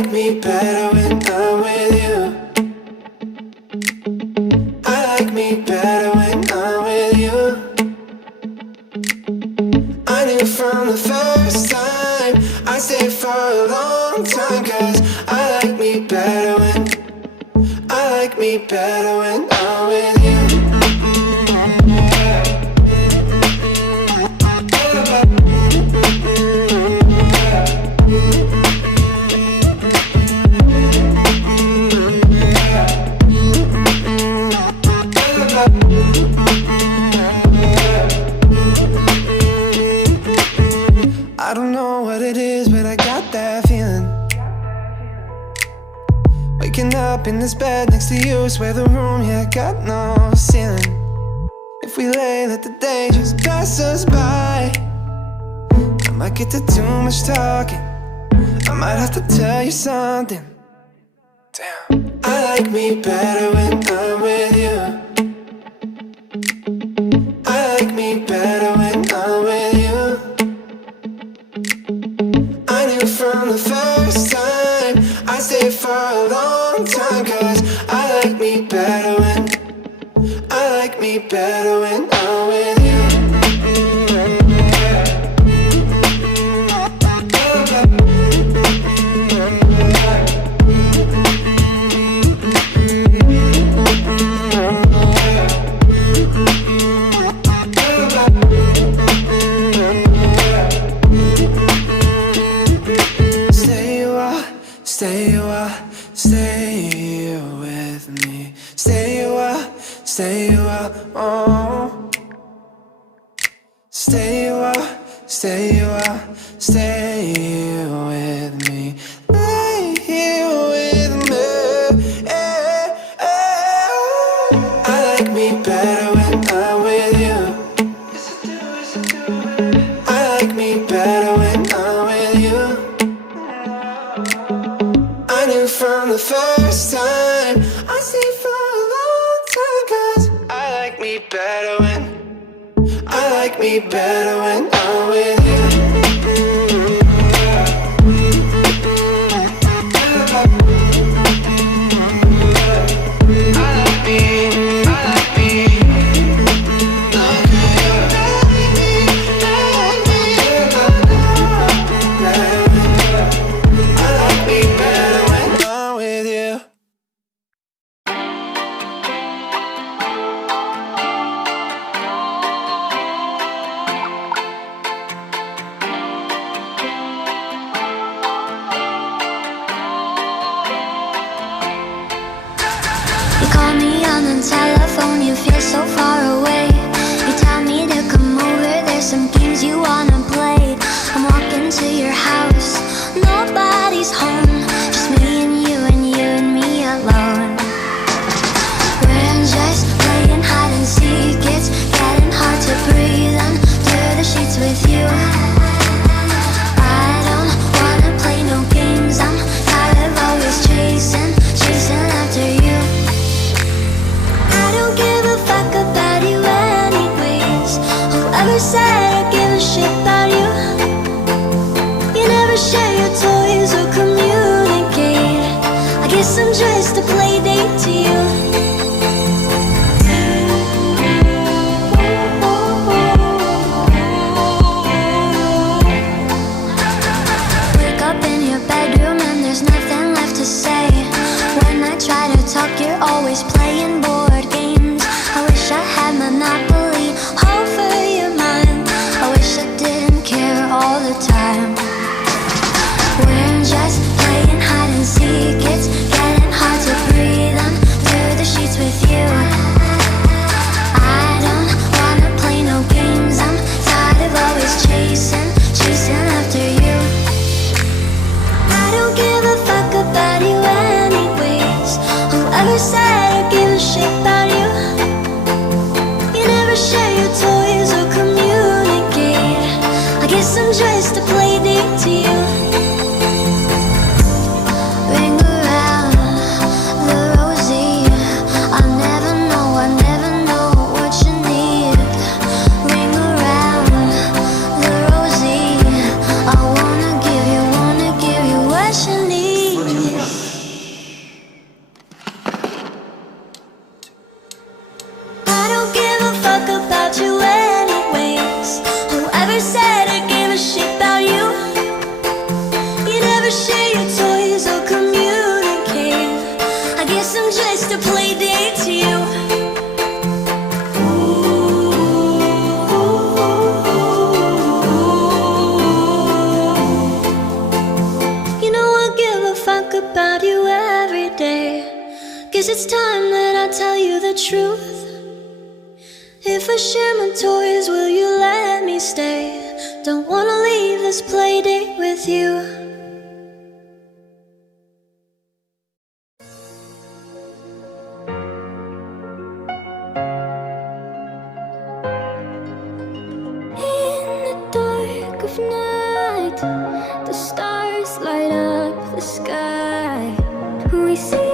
like me better when I'm with you. I like me better when I'm with you. I knew from the first time I'd stay for a long time, 'cause I like me better when I'm with you. I don't know what it is, but I got that feeling. Waking up in this bed next to you, swear the room, yeah, got no ceiling. If we lay, let the day just pass us by. I might get to too much talking, I might have to tell you something. Damn. I like me better when I'm with you. I like me better when I'm with you. I knew from the first time I'd stay for a long time, 'cause I like me better when I'm with you. Stay with me. Stay a while, oh. Stay a while, stay with me. Lay here with me. I like me better when I'm with you. I like me better when I'm with you. I knew from the first time I stayed for a long time, 'cause I like me better when I'm with you. Telephone, you feel so far away. You tell me to come over, there's some games you wanna play. I'm walking to your house, nobody's home, just me and you and me alone. We're just playing hide and seek, it's getting hard to breathe under the sheets with you. I don't wanna play no games, I'm tired of always chasing after you. I don't give a fuck about you anyways. Whoever said I give a shit about you? You never share your toys or communicate. I guess I'm just a play date to you. Wake up in your bedroom and there's nothing left to say. When I try to talk, you're always playing board games. I wish I had Monopoly over your mind. I wish I didn't care all the time. We're just playing hide and seek, it's getting hard to breathe. Guess it's time that I tell you the truth. If I share my toys, will you let me stay? Don't wanna leave this playdate with you. In the dark of night, the stars light up the sky. We see